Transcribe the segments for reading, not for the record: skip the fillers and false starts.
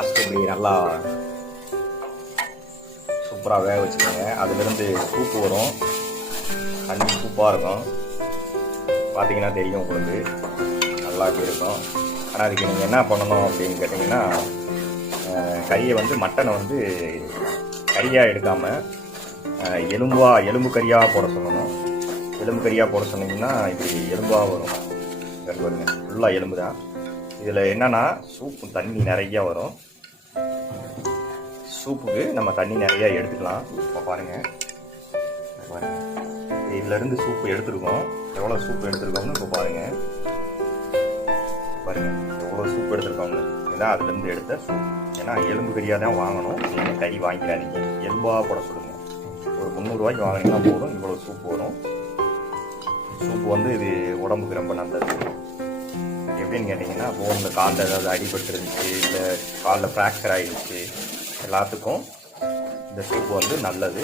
First இப்படி நல்லா சூப்பராக வேக வச்சுக்கோங்க. அதுலேருந்து சூப்பு வரும், தண்ணி சூப்பாக இருக்கும். பார்த்தீங்கன்னா தெரியும் உங்களுக்கு, நல்லா இருக்கும். ஆனால் அதுக்கு நீங்கள் என்ன பண்ணணும் அப்படின்னு கேட்டிங்கன்னா, கறியை வந்து மட்டனை வந்து கறியாக எடுக்காமல் எலும்பு கறியாக போட சொல்லணும். எலும்பு கறியாக போட சொன்னீங்கன்னா இப்படி எலும்பாக வரும். பாருங்க, ஃபுல்லாக எலும்பு தான். இதில் என்னென்னா சூப்பு தண்ணி நிறையா வரும். சூப்புக்கு நம்ம தண்ணி நிறையா எடுத்துக்கலாம். இப்போ பாருங்கள், இதிலேருந்து சூப்பு எடுத்துருக்கோம். எவ்வளோ சூப்பு எடுத்துருக்கோம்னு இப்போ பாருங்கள் எவ்வளோ சூப்பு எடுத்துருக்கோம்னு. இதுதான் அதுலேருந்து எடுத்த சூப். ஏன்னா எலும்பு கறியாக தான் வாங்கணும், நீங்கள் கறி வாங்கிக்காதீங்க, எலும்பாக போட சொல்லுங்கள். ஒரு 300 ரூபாய்க்கு வாங்கினீங்கன்னா போதும், இவ்வளோ சூப்பு வரும். சூப்பு வந்து இது உடம்புக்கு ரொம்ப நல்லது. எப்படின்னு கேட்டிங்கன்னா, போனில் காலில் ஏதாவது அடிபட்டு இருந்துச்சு, இல்லை காலில் ஃப்ராக்சர் ஆகிடுச்சு, எல்லாத்துக்கும் இந்த சூப்பு வந்து நல்லது.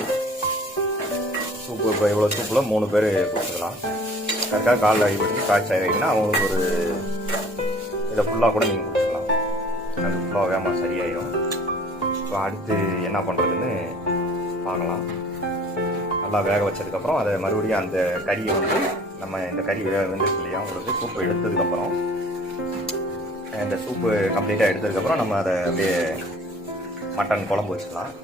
சூப்பு இப்போ இவ்வளோ சூப்பில் 3 பேர் குடிச்சுக்கலாம். கரெக்டாக காலில் அடிபட்டு ஃப்ராக்சர் ஆகிடுச்சுன்னா அவங்களுக்கு ஒரு இதை ஃபுல்லாக கூட நீங்கள் குடிச்சுக்கலாம். அது ஃபுல்லாக வேகமாக சரியாயிடும். இப்போ அடுத்து என்ன பண்ணுறதுன்னு பார்க்கலாம். நல்லா வேக வச்சதுக்கப்புறம் அதை மறுபடியும் அந்த கறியை வந்து நம்ம இந்த கறி வெந்துருக்கு இல்லையா, உங்களுக்கு சூப்பு எடுத்ததுக்கப்புறம், இந்த சூப்பு கம்ப்ளீட்டாக எடுத்ததுக்கப்புறம் நம்ம அதை அப்படியே மட்டன் குழம்பு வச்சுக்கலாம்.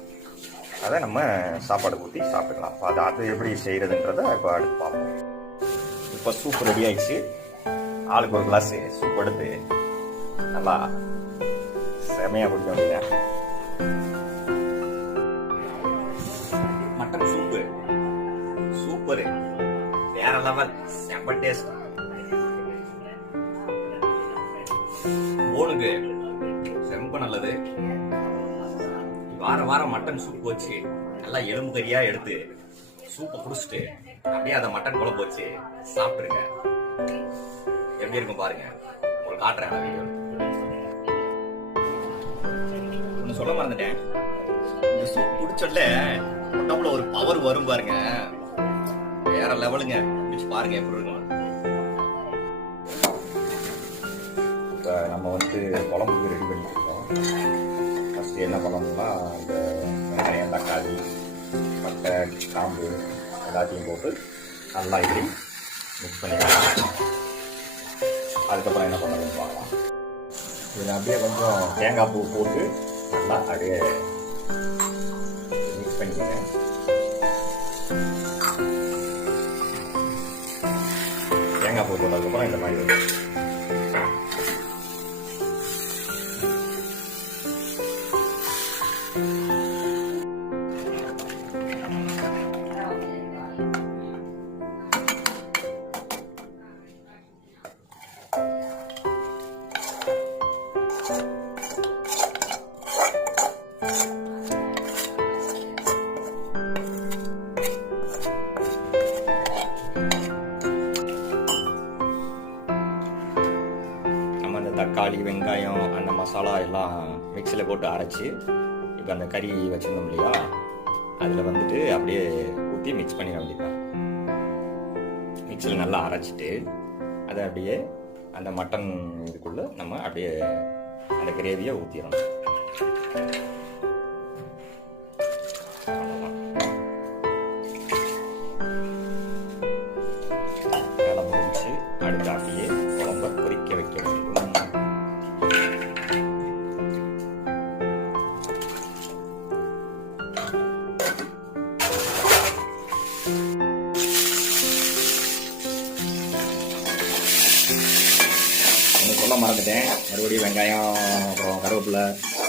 அதை நம்ம சாப்பாடு ஊற்றி சாப்பிட்டுக்கலாம். அது எப்படி செய்கிறதுன்றதை இப்போ அடுத்து பார்ப்போம். இப்போ சூப்பு ரெடி ஆகிடுச்சு. ஆளுக்கு ஒரு கிளாஸ் சூப் எடுத்து நல்லா செமையாக குடிக்க வேண்டியது. மட்டன் சூப்பு சூப்பரு, வேற லெவல், செம்ம டேஸ்ட். போனுக்கு ரொம்ப நல்லது. வாரம் மட்டன் சூப் வச்சு நல்லா எலும்பு கறியா எடுத்து சூப்பை குடிச்சிட்டு அப்படியே அதை மட்டன் குழம்பு வச்சு சாப்பிட்டுருங்க. எப்படி இருக்கும் பாருங்க, உங்களுக்கு காட்டுறேன் வீடியோ. ஒன்று சொல்ல மறந்துட்டேன், இந்த சூப் குடிச்சோட உடம்புல ஒரு பவர் வரும் பாருங்க, வேற லெவலுங்க. குடிச்சு பாருங்க எப்படி இருக்கும். இப்போ நம்ம வந்து குழம்புக்கு ரெடி பண்ணிட்டு இருக்கோம். ஃபஸ்ட்டு என்ன பண்ணணும்னா, இந்த வெங்காயம், தக்காளி, பட்டை, கிராம்பு எல்லாத்தையும் போட்டு நல்லா இப்படி மிக்ஸ் பண்ணிக்கலாம். அதுக்கப்புறம் என்ன பண்ணுறதுன்னு பார்க்கலாம். இதில் அப்படியே கொஞ்சம் தேங்காய் பூ போட்டு நல்லா அப்படியே மிக்ஸ் பண்ணிக்கோங்க. தேங்காய் பூ போட்டதுக்கப்புறம் இந்த மாதிரி வரும். தக்காளி, வெங்காயம், அந்த மசாலா எல்லாம் மிக்சியில் போட்டு அரைச்சி இப்போ அந்த கறி வச்சுருந்தோம் இல்லையா, அதில் வந்துட்டு அப்படியே ஊற்றி மிக்ஸ் பண்ணிட வேண்டியதான். மிக்சியில் நல்லா அரைச்சிட்டு அதை அப்படியே அந்த மட்டன் இதுக்குள்ளே நம்ம அப்படியே அந்த கிரேவியை ஊற்றிடணும். வேலை முடிஞ்சு அடுத்து அப்படியே குழம்பை பொரிக்க வைக்க வேண்டும். சொல்ல மறந்துட்டேன், மறுபடியும் வெங்காயம், அப்புறம் கருவேப்பிலை,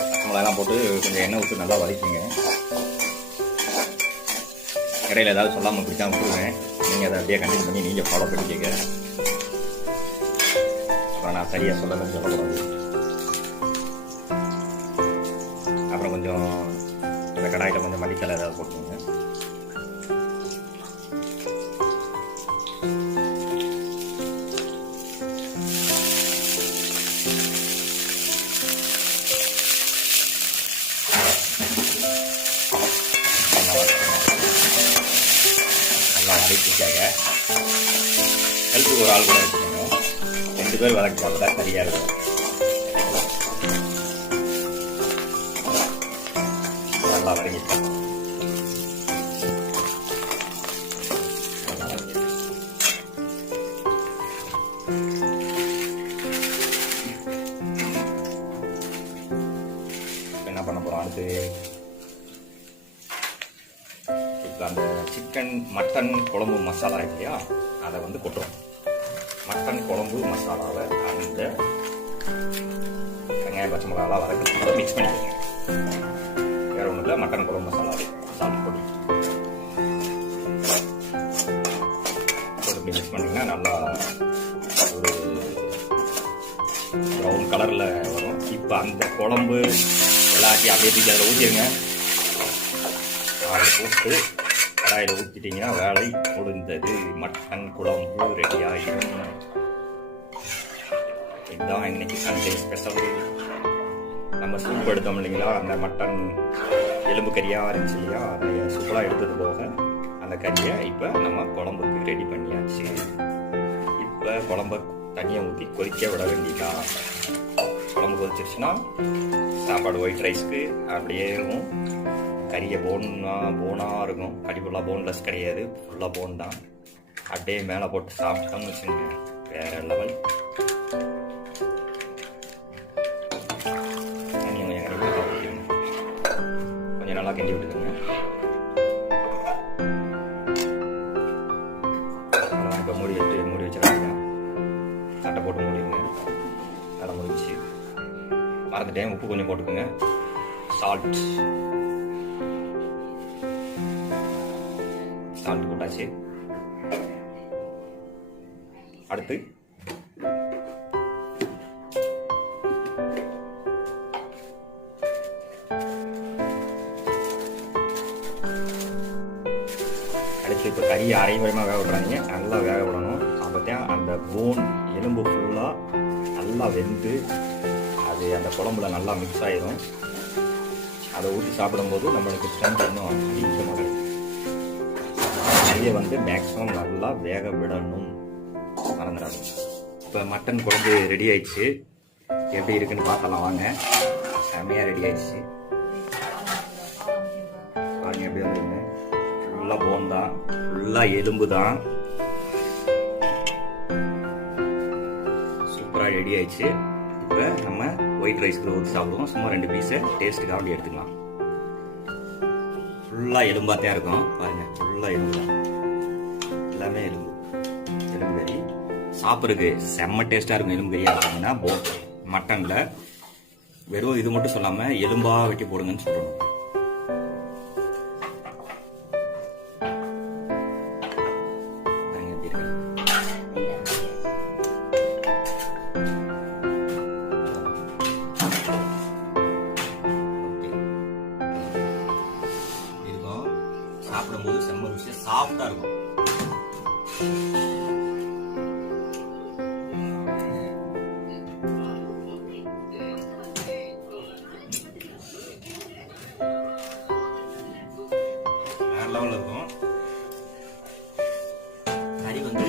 பச்சை மிளகாலாம் போட்டு கொஞ்சம் எண்ணெய் விட்டு நல்லா வதக்கிங்க. இடையில ஏதாவது சொல்லாமல் பிடிக்காம விட்டுருவேன். நீங்கள் அதை அப்படியே கண்டினியூ பண்ணி நீங்கள் ஃபாலோ பண்ணிக்கங்க. அப்புறம் நான் சரியாக சொல்லணும்னு சொல்லக்கூடாது. அப்புறம் கொஞ்சம் இந்த கடாயில் கொஞ்சம் மல்லித்தலை ஏதாவது போட்டுருங்க. நல்லா வதக்கிட்டாங்க. ஹெல்ப்புக்கு ஒரு ஆள் கூட வச்சுக்கணும். 2 பேர் வதக்கிட்டாங்க தான் சரியாக இருக்கும். பண்ண போகிறோம் அடுத்து? இப்போ அந்த மட்டன் குழம்பு மசாலா இல்லையா, அதை வந்து கொட்டுறோம். மட்டன் குழம்பு மசாலாவை அந்த வெங்காயம் பச்சை மிளகாலாம் வதக்கிறதுக்கு மிக்ஸ் பண்ணிக்கோங்க. வேறு ஒன்றும் இல்லை, மட்டன் குழம்பு மசாலாவை சாப்பிட்டு போட்டு மிக்ஸ் பண்ணிங்கன்னா நல்லா ஒரு ப்ரௌன் கலரில் வரும். இப்போ அந்த குழம்பு எல்லாத்தையும் அப்படியே தூக்கி அதில் ஊற்றிடுங்க. அதை போட்டு கடாயில் ஊற்றிட்டிங்கன்னா வேலை முடிந்தது. மட்டன் குழம்பு ரெடி ஆகிடும். இதுதான் இன்னைக்கு சண்டே ஸ்பெஷல். நம்ம சூப் எடுத்தோம் இல்லைங்களா, அந்த மட்டன் எலும்பு கறியாக இருந்துச்சு இல்லையா, அதை சூப்பராக எடுத்தது போக அந்த கறியை இப்போ நம்ம குழம்புக்கு ரெடி பண்ணியாச்சு. இப்போ குழம்ப தண்ணியை ஊற்றி கொதிக்க விட வேண்டியதா. குழம்பு கொதிச்சிருச்சுன்னா சாப்பாடு ஒயிட் ரைஸ்க்கு அப்படியே இருக்கும். கறியை போனாக இருக்கும். கறி ஃபுல்லாக போன்லெஸ் கிடையாது, ஃபுல்லாக போன் தான். அப்படியே மேலே போட்டு சாப்பிட்டோம்னு வச்சுங்க, வேற லெவல். கொஞ்சம் நல்லா கிண்டி விட்டுருங்க. இப்போ மூடி வச்சிருக்காங்க. சட்டை போட்டு மூடிங்க. நல்லா முடிச்சு மறந்துட்டேன், உப்பு கொஞ்சம் போட்டுக்கோங்க. சால்ட் போட்டாச்சு. அடுத்து இப்போ கறி அரைமுறையாக வேக விடுறாங்க. நல்லா வேக விடணும். அப்போத்தான் அந்த போன் எலும்பு ஃபுல்லாக நல்லா வெந்து அது அந்த குழம்புல நல்லா மிக்ஸ் ஆகிடும். அதை ஊற்றி சாப்பிடும்போது நம்மளுக்கு ஸ்ட்ரென்த் இன்னும் அதிகமாக இருக்கும். கறியை வந்து மேக்ஸிமம் நல்லா வேக விடணும், மறந்துடாது. இப்போ மட்டன் குழம்பு ரெடி ஆயிடுச்சு. எப்படி இருக்குன்னு பார்க்கலாம் வாங்க. செம்மையாக ரெடி ஆயிடுச்சு பாருங்க. எப்படி வந்துருங்க, ஃபுல்லாக போன் தான், ஃபுல்லாக எலும்பு தான். சூப்பராக ரெடி ஆயிடுச்சு. இப்போ நம்ம ஒயிட் ரைஸ்க்கு ஊற்றி சாப்பிடுவோம். சும்மா 2 பீஸை டேஸ்ட்டுக்காக அப்படி எடுத்துக்கலாம். ஃபுல்லாக எலும்பாக தான் இருக்கும் பாருங்க. ஃபுல்லாக எலும்பு தான், எல்லாமே எலும்பு கறி. சாப்பிட்றதுக்கு செம்ம டேஸ்ட்டாக இருக்கும். எலும்பு கறியாக இருக்காங்கன்னா மட்டனில் வெறும் இது மட்டும் சொல்லாமல் எலும்பாக வெட்டி போடுங்கன்னு சொல்லணும். சாப்பிடும்போது செம்ம ருசியாக சாஃப்டாக இருக்கும். வேற லெவலில் இருக்கும். கறி வந்து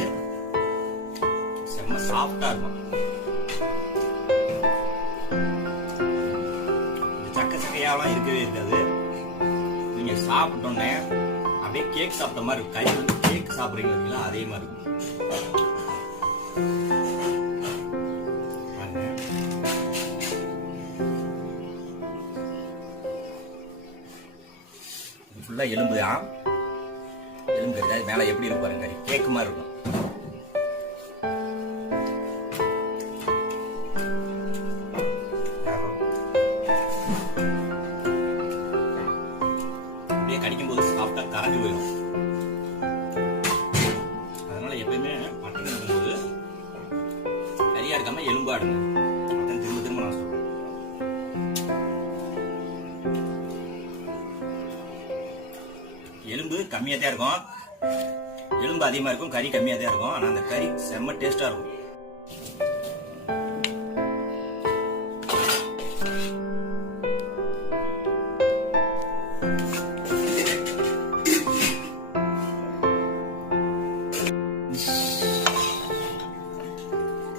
செம்ம சாஃப்டாக இருக்கும். சக்கையாலாம் இருக்கவே இருக்காது. நீங்கள் சாப்பிட்டோன்னே அப்படியே கேக் சாப்பிட்ட மாதிரி இருக்கும். கறி வந்து கேக் சாப்பிட்றீங்களா அதே மாதிரி இருக்கும். ஃபுல்லாக எலும்பு தான். எலும்பு கறி தான். மேலே எப்படி இருக்கு பாருங்க, கறி கேக்கு மாதிரி இருக்கும். அப்படியே கடிக்கும்போது சாஃப்டாக கரைஞ்சி போயிடும். அதனால எப்பயுமே மட்டன் எடுக்கும்போது கறியா இருக்காம எலும்பாடுங்க. மட்டன் திரும்ப திரும்ப நான் சொல்றேன். எலும்பு கம்மியாக தான் இருக்கும், எலும்பு அதிகமாக இருக்கும், கறி கம்மியாக தான் இருக்கும். ஆனால் அந்த கறி செம்ம டேஸ்டாக இருக்கும்.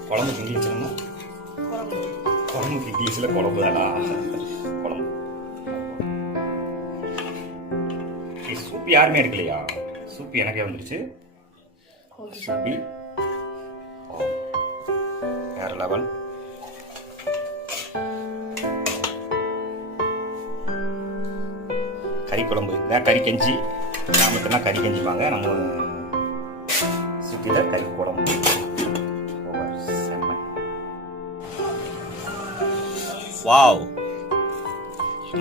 குழம்புக்கு இங்கிலீஷ் குழம்புக்கு இங்கிலீஷில் குழம்பு தானா? குழம்பு சூப் யாருமே எடுக்கலையா? சூப் எனக்கே வந்துருச்சு. சூப்பி வேற லெவல். கறி குழம்பு இதான் கறி கஞ்சி. கிராமத்துனா கறி கஞ்சிப்பாங்க, நம்ம சிட்டியில் கறி குழம்பு. செம்ம. வாவ்,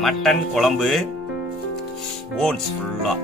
மட்டன் குழம்பு போன்ஸ் ஃபுல்லாக